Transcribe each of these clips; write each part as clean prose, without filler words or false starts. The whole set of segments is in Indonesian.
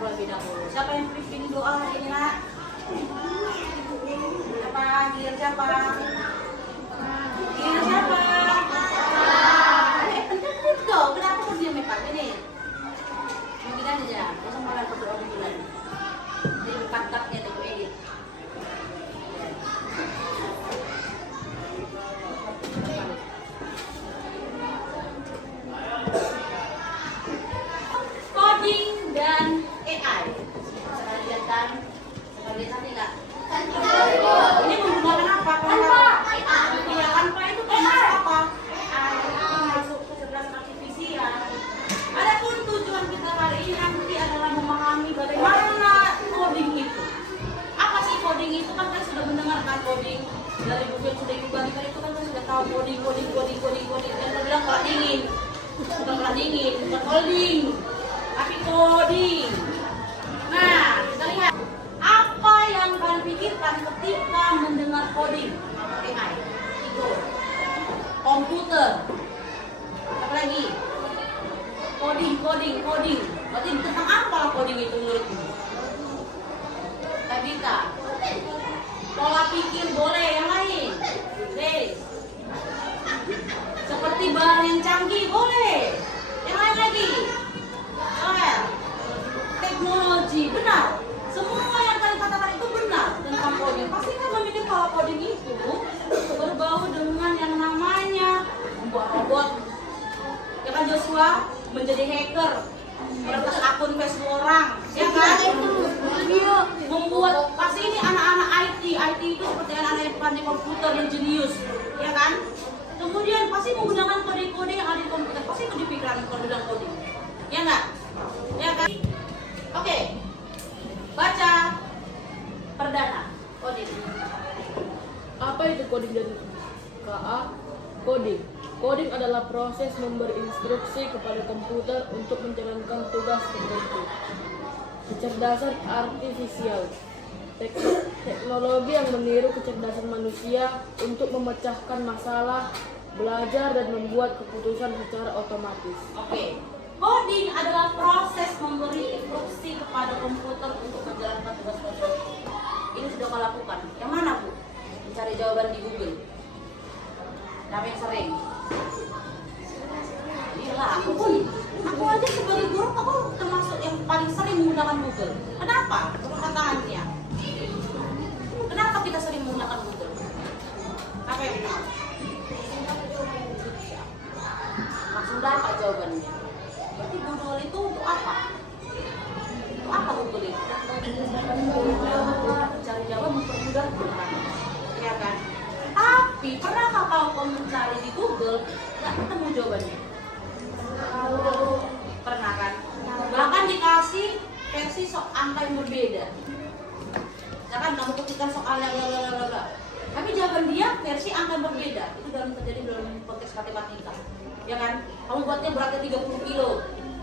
terlebih dahulu. Siapa yang pimpin doa hari ini, Nak? Siapa? Giliran siapa? Giliran siapa? Penting dong. Kenapa kau diam Pak? Ini. Mungkin aja. Langsung makan berdoa dulu lagi. Jadi empat-empatnya tuh edit. Coding dan AI. Sekali lihat kan? Sekali lihat nanti nggak? Ini menggunakan apa? Iya, Canva itu termasuk apa? AI. Itu masuk kecerdasan artifisial. Adapun tujuan kita kali ini nanti adalah memahami bagaimana coding itu. Apa sih coding itu? Kan kita sudah mendengarkan coding dari buku yang sudah dibagikan itu kan kita sudah tahu coding. Yang kita bilang kolak dingin, bukan kolak dingin, bukan coding, tapi coding. Nah, kita lihat apa yang kalian pikirkan ketika mendengar coding AI. Itu komputer. Apa lagi? Coding. Berarti tentang apa lah coding itu menurutmu? Tabita. Pola pikir boleh, yang lain. Seperti barang yang canggih boleh. Yang lain lagi. Teknologi, benar. Semua yang kalian katakan itu benar tentang coding. Pasti kan memikir kalau coding itu berbau dengan yang namanya membuat robot. Ya kan Joshua? Menjadi hacker, meretas akun Facebook orang, ya kan? Membuat pasti ini anak-anak IT itu seperti anak-anak yang pandai komputer yang jenius, ya kan? Kemudian pasti menggunakan kode-kode yang ada di komputer, pasti itu di pikiran kalau bilang coding, ya nggak? Ya kan? Oke, baca perdana coding. Apa itu coding dari KA? Coding. Coding adalah proses memberi instruksi kepada komputer untuk menjalankan tugas tertentu. Kecerdasan artifisial. Teknologi yang meniru kecerdasan manusia untuk memecahkan masalah, belajar dan membuat keputusan secara otomatis. Oke. Coding adalah proses memberi instruksi kepada komputer untuk menjalankan tugas tertentu. Ini sudah kau lakukan. Yang mana, Bu? Mencari jawaban di Google. Siapa yang sering? Iyalah, aku aja sebagai guru, aku termasuk yang paling sering menggunakan Google. Kenapa? Perkataannya. Kenapa kita sering menggunakan Google? Apa yang kita? Langsung dapat jawabannya. Berarti Google itu untuk apa? Untuk apa Google itu? Cari jawaban mempermudah kita, ya kan? Tapi pernahkah kau mencari di Google nggak ketemu jawabannya? Pernah kan? Bahkan dikasih versi angka yang berbeda. Misalkan kamu ketikkan soalnya bla. Tapi jawaban dia versi angka yang berbeda. Itu terjadi dalam konteks matematika. Ya kan? Kamu buatnya beratnya 30 kilo.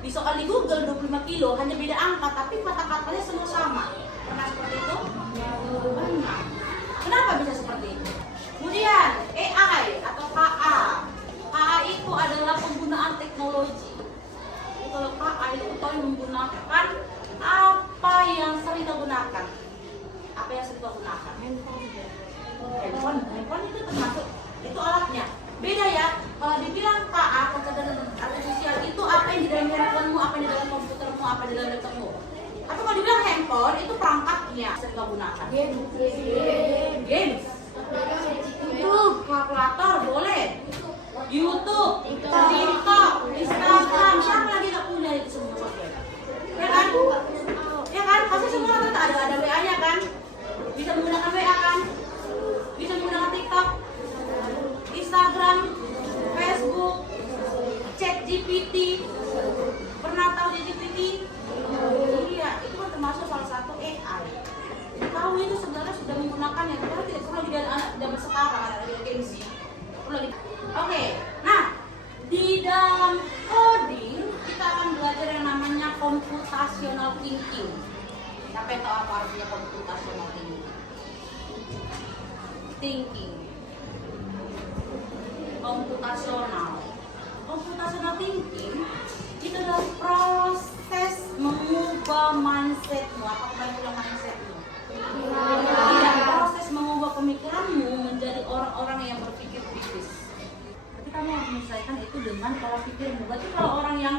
Di soal di Google 25 kilo hanya beda angka tapi kata-katanya semua sama. Pernah seperti itu? Pernah. Kenapa bisa seperti itu? Kemudian AI atau KA. KA itu adalah penggunaan teknologi. Jadi kalau KA itu kau menggunakan apa yang sering kau gunakan? Apa yang sering kau gunakan? Handphone itu termasuk, itu alatnya. Beda ya, kalau dibilang KA, kecerdasan artifisial itu apa yang di dalam handphonemu, apa yang di dalam komputermu, apa yang di dalam laptopmu. Atau kalau dibilang handphone, itu perangkatnya sering kau gunakan. Games. YouTube, kalkulator boleh. YouTube, TikTok, Instagram, siapa lagi gak punya itu semua software? Ya kan? Ya kan? Pasti semua ada WA-nya kan? Bisa menggunakan WA kan? Bisa menggunakan TikTok, Instagram, Facebook, ChatGPT. Pernah tahu ChatGPT? Iya, itu kan termasuk salah satu AI. Tahu itu sebenarnya sudah menggunakan yang kita tidak perlu di anak zaman sekarang, anak Gen Z. Oke, nah di dalam coding kita akan belajar yang namanya computational thinking. Siapa yang tahu apa artinya computational thinking? Computational thinking itu adalah proses proses mengubah mindsetmu. Apa kemarin bilang mindsetmu? Iya, proses mengubah pemikiranmu menjadi orang-orang yang berpikir kritis. Tapi kamu harus menyelesaikan itu dengan pola pikirmu. Berarti kalau orang yang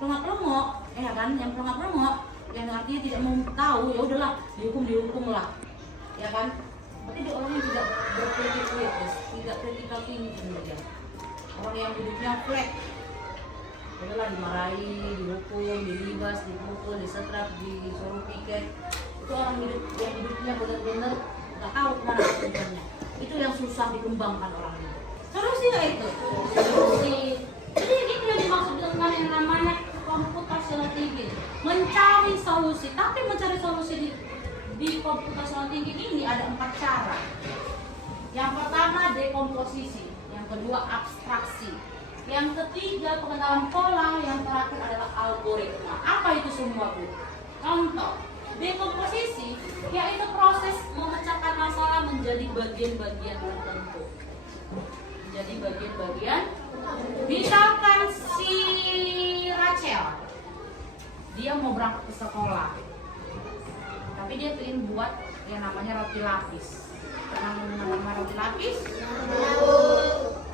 pelengak-pelengok, ya kan, yang pelengak-pelengok, yang artinya tidak mau tahu, ya udahlah, dihukum lah, ya kan? Berarti dia orang yang tidak berpikir kritis, tidak critical thinking dia. Orang yang hidupnya flat, udahlah dimarahi, dihukum, dilibas, dipukul, disetrap, disuruh piket. Itu orang yang hidupnya benar-benar nggak tahu kemana tujuannya. Itu yang susah dikembangkan orang itu. Solusi nggak itu? Solusi. Jadi itu yang dimaksud dengan yang namanya computational thinking. Mencari solusi, tapi mencari solusi di computational thinking ini ada 4 cara. Yang pertama dekomposisi, yang kedua abstraksi, yang ketiga pengenalan pola, yang terakhir adalah algoritma. Apa itu semua, Bu? Contoh, dekomposisi yaitu proses memecahkan masalah menjadi bagian-bagian tertentu. Menjadi bagian-bagian. Misalkan si Rachel, dia mau berangkat ke sekolah, tapi dia ingin buat yang namanya roti lapis. Pernah mengenal nama roti lapis?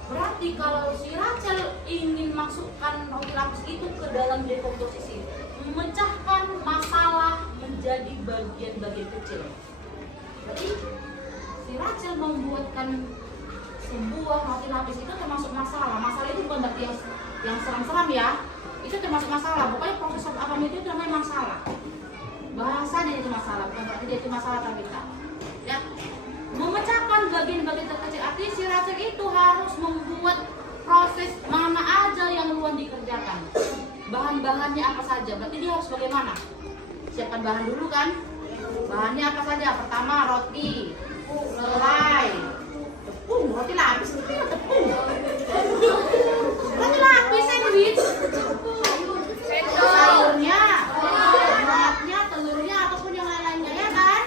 Berarti kalau si Rachel ingin masukkan roti lapis itu ke dalam dekomposisi, memecahkan masalah menjadi bagian-bagian kecil. Berarti si Rachel membuatkan sebuah roti lapis itu termasuk masalah. Masalah itu bukan berarti yang seram-seram ya. Itu termasuk masalah. Pokoknya proses apa itu namanya masalah. Bahasa dia itu masalah, bukan berarti dia itu masalah terbuka. Ya. Memecahkan bagian-bagian terkecil. Artinya si Rachel itu harus membuat proses mana aja yang luan dikerjakan. Bahan-bahannya apa saja. Berarti dia harus bagaimana? Siapkan bahan dulu kan? Bahannya apa saja? Pertama roti, selai, tepung, roti lapis, tepung, roti lapis, sandwich, sayurnya, minyak, telurnya, ataupun yang lain-lainnya, ya kan?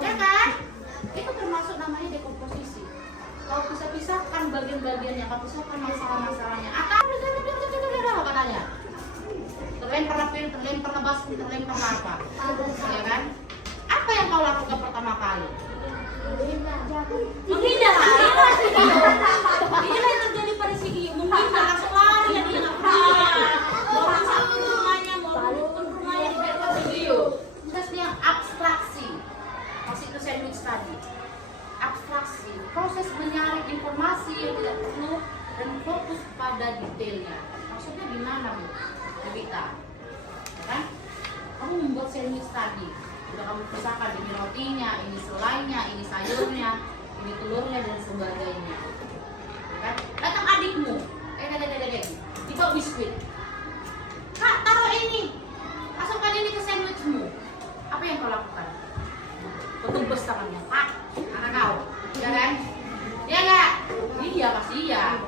Ya kan? Itu termasuk namanya dekomposisi. Kalau bisa pisahkan bagian-bagiannya, kalau pisahkan masalah-masalahnya, akan apa katanya? Terlempar pil, terlempar bas, terlempar apa? Ya kan? Apa yang kau lakukan pertama kali? Menghindar. Inilah yang terjadi pada si Giyu. Menghindar, langsung lari ya dia nggak pernah. Mau rusak rumahnya, mau rukun rumahnya dibiarkan si Giyu. Terus yang abstraksi. Masih ke sandwich tadi. Abstraksi, proses menyaring informasi yang tidak perlu dan fokus pada detailnya. Maksudnya gimana, Bu? Kita, kan? Kamu membuat sandwich tadi, udah kamu pisahkan ini rotinya, ini selainya, ini sayurnya, ini telurnya dan sebagainya. Kan? Datang adikmu, dibawa biskuit. Kak, taruh ini, masukkan ini ke sandwichmu. Apa yang kau lakukan? Kau tembus tangannya, Pak, anak kau, ya kan? Ya nggak? Iya pasti iya.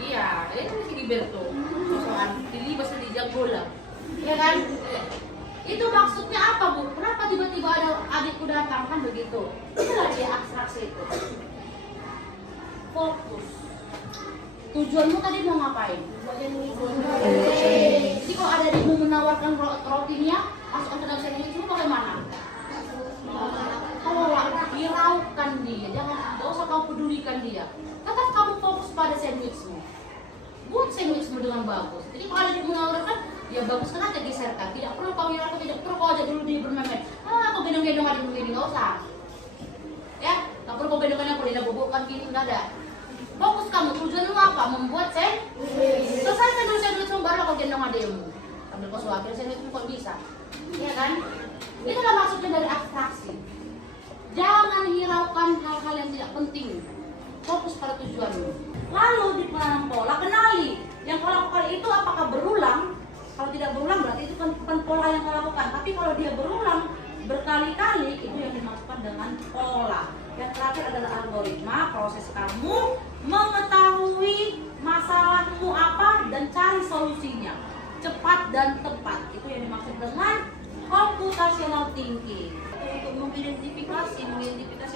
Iya, itu si Gilberto. Soal dilibas di bola, ya kan? Itu maksudnya apa, Bu? Kenapa tiba-tiba ada adikku datang kan begitu? Itulah dia abstraksi itu. Fokus. Tujuanmu tadi mau ngapain? Jadi kalau ada adikmu menawarkan rotinya, masukkan ke dalam sandwich itu bagaimana? Tolak, hiraukan dia, jangan usah kau pedulikan dia. Tetap kamu fokus pada sandwichmu. Buat sandwichmu dengan bagus. Jadi kalau ada menawarkan, ya bagus kan aja geserkan. Tidak perlu kau hiraukan, tidak perlu kau ajak dulu dia bermain. Kau gendong-gendong adik begini, nggak usah. Ya, nggak perlu kau gendong-gendong, kalau tidak bobokkan gini, nggak ada. Fokus kamu, tujuanmu apa? Membuat sandwich. Selesaikan dulu sandwichmu, baru kau gendong adikmu. Sambil kau suapin sandwichmu kok bisa. Ya kan? Itulah maksudnya dari abstraksi. Jangan hiraukan hal-hal yang tidak penting. Fokus pada tujuanmu. Lalu di pengenalan pola, kenali yang kau lakukan itu apakah berulang. Kalau tidak berulang berarti itu bukan pola yang kau lakukan. Tapi kalau dia berulang berkali-kali, itu yang dimaksudkan dengan pola. Yang terakhir adalah algoritma, proses kamu mengetahui masalahmu apa dan cari solusinya cepat dan tepat. Itu yang dimaksud dengan computational thinking. Untuk mengidentifikasi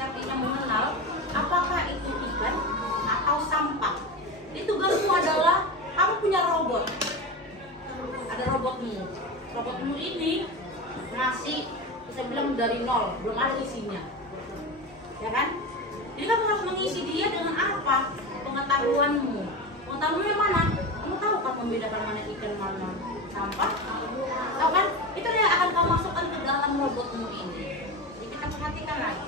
artinya mengenal apakah itu ikan atau sampah. Jadi tugasmu adalah kamu punya robot, ada robotmu. robotmu ini masih bisa bilang dari nol, belum ada isinya, ya kan? Jadi kamu harus mengisi dia dengan apa? Pengetahuanmu. Pengetahuanmu yang mana? Kamu tahu kan membedakan mana ikan mana sampah? Tahu kan? Itu yang akan kamu masukkan ke dalam robotmu ini. Jadi kita perhatikan lagi.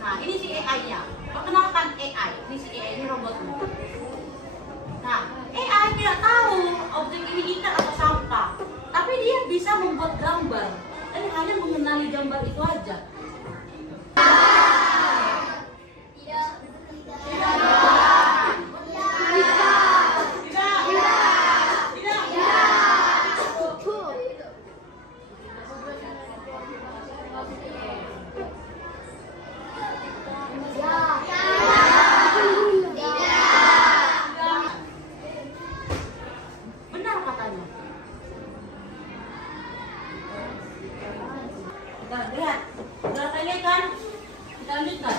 Nah, ini si AI-nya. Perkenalkan AI. Ini si AI, ini robotmu. Nah, AI tidak tahu objek ini ikan atau sampah, tapi dia bisa membuat gambar dan hanya mengenali gambar itu aja. Benar katanya. Kita lihat, sudah kalian kan? Kita lanjutkan.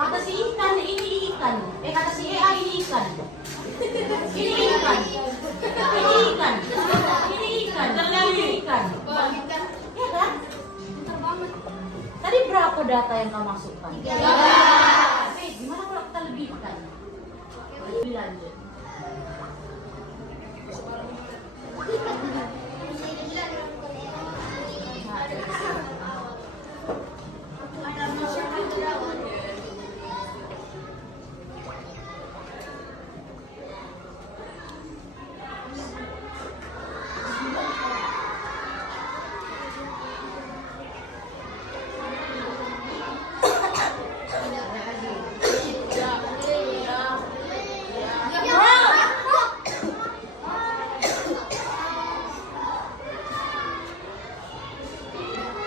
Kata si ikan, ini ikan. Kata si AI, ini ikan. Ini ikan. Ini ikan. Ini ikan. Ini ikan. Iya kan? Tadi berapa data yang kamu masukkan? Tapi gimana kalau kita lebihkan? Lebih lanjut.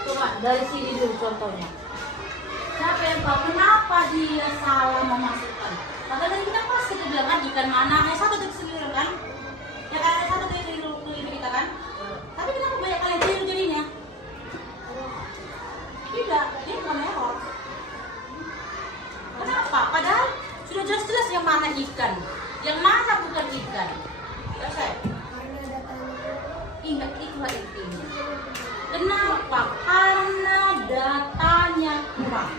Coba dari sini dulu contohnya. Siapa yang tahu kenapa dia salah memasukkan? Padahal kita pas kita bilang kan ikan mana, hanya satu titik sendiri kan? Ya kan ada satu titik keliru kita kan? Tapi kenapa banyak kali keliru jadinya? Tidak, dia bukan error. Kenapa? Padahal sudah jelas-jelas yang mana ikan, yang mana bukan ikan. Selesai. Ingat itulah intinya. Kenapa? Karena datanya kurang.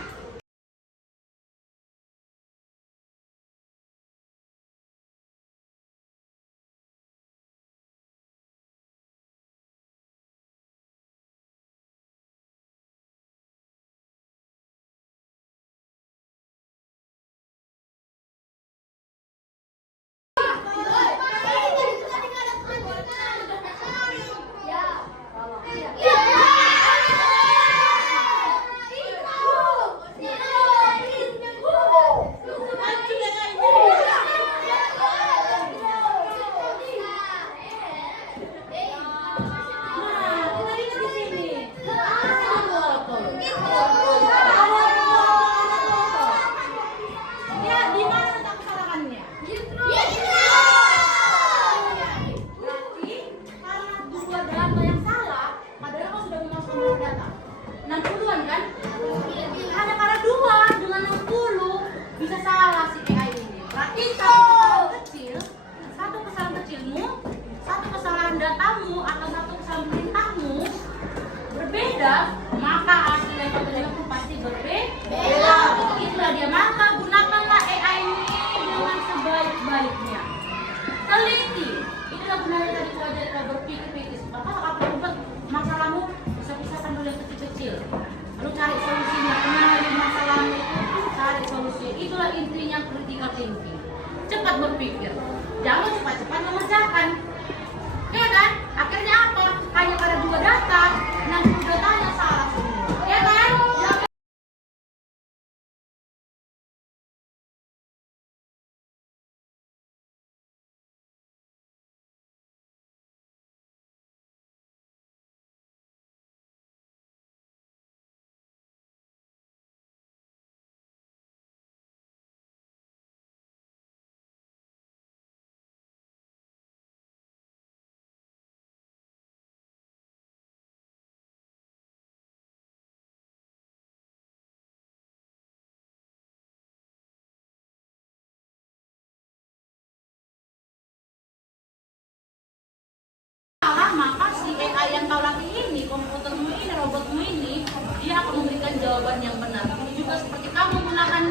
jawaban yang benar. Begitu juga seperti kamu menggunakan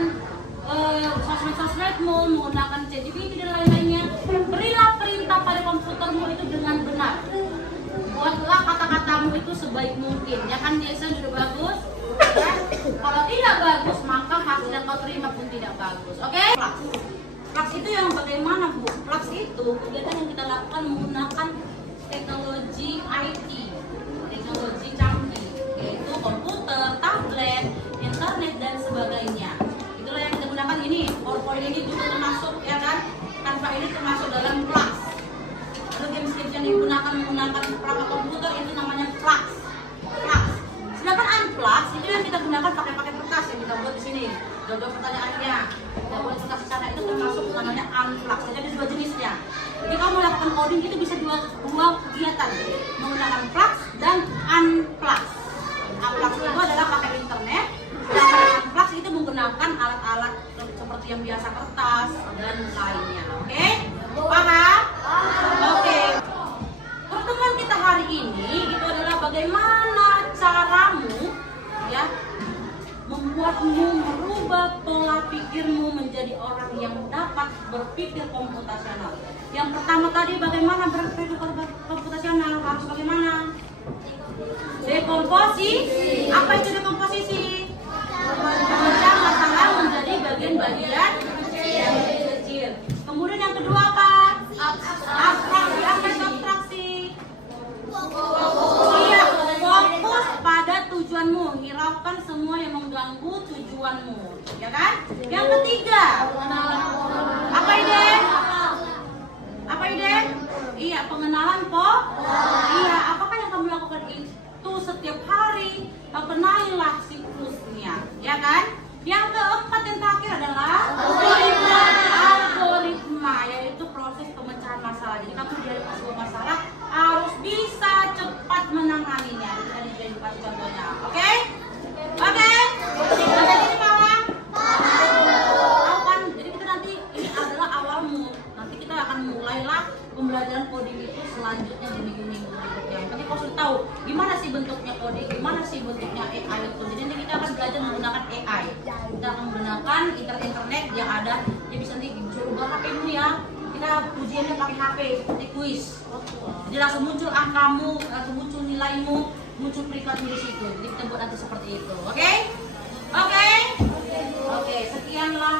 sosmed-sosmedmu, menggunakan ChatGPT dan lain-lainnya, berilah perintah pada komputermu itu dengan benar. Buatlah kata-katamu itu sebaik mungkin. Ya kan, Jason sudah bagus? Ya? Kalau tidak bagus, maka hasil yang kau terima pun tidak bagus. Oke? Flux itu yang bagaimana, Bu? Flux itu kegiatan yang kita lakukan menggunakan teknologi IT, teknologi canggih, yaitu komputer, tablet, internet dan sebagainya. Itulah yang kita gunakan ini. PowerPoint ini juga termasuk, ya kan? Canva ini termasuk dalam Flux. Lalu games yang digunakan menggunakan perangkat komputer itu namanya Flux. Flux. Sedangkan Unflux itu yang kita gunakan pakai kertas yang kita buat di sini. Jawab pertanyaannya. Kita buat kertas di sana itu termasuk namanya Unflux. Jadi ada dua jenisnya. Jadi kamu melakukan coding itu bisa dua kegiatan, menggunakan Flux dan Unflux. Unflux itu adalah pakai internet. Sedangkan Unflux itu menggunakan alat-alat seperti yang biasa kertas dan lainnya. Oke? Paham? Oke. Pertemuan kita hari ini itu adalah bagaimana caramu ya membuatmu merubah pola pikirmu menjadi orang yang dapat berpikir komputasional. Yang pertama tadi bagaimana berpikir komputasional, harus bagaimana? Dekomposisi. Apa itu dekomposisi? Memecah masalah menjadi bagian-bagian kecil. Kemudian yang kedua apa? Abstraksi. Apa itu abstraksi? Iya, fokus pada tujuanmu, hiraukan semua yang mengganggu tujuanmu, ya kan? Yang ketiga, apa ide? Apa ide? Iya, pengenalan Iya, apakah yang kamu lakukan itu setiap hari? Kenalilah siklusnya, ya kan? Yang keempat dan terakhir adalah algoritma, yaitu proses pemecahan masalah. Jadi kamu dihadapi sebuah masalah harus bisa cepat menanganinya. Tadi sudah dikasih contohnya, oke? Oke? Sampai sini Mama? Tahu kan? Jadi kita nanti ini adalah awalmu. Nanti kita akan mulailah pembelajaran coding itu selanjutnya di minggu-minggu berikutnya. Tapi kau sudah tahu gimana sih bentuknya coding, gimana sih bentuknya AI itu. Jadi nanti kita akan belajar menggunakan AI. Kita akan menggunakan internet yang ada. Jadi bisa nanti coba HP-mu ya. Kita ujiannya pakai HP seperti kuis. Jadi langsung muncul angkamu, langsung muncul nilaimu, muncul peringkatmu di situ. Jadi kita buat nanti seperti itu. Oke? Oke? Oke, sekianlah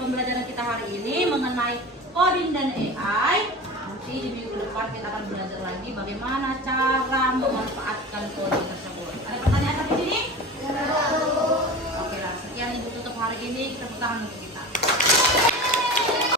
pembelajaran kita hari ini mengenai coding dan AI. Nanti di minggu depan kita akan belajar lagi bagaimana cara memanfaatkan coding tersebut. Ada pertanyaan tadi ini? Oke lah, sekian ibu tutup hari ini. Kita tangan untuk kita.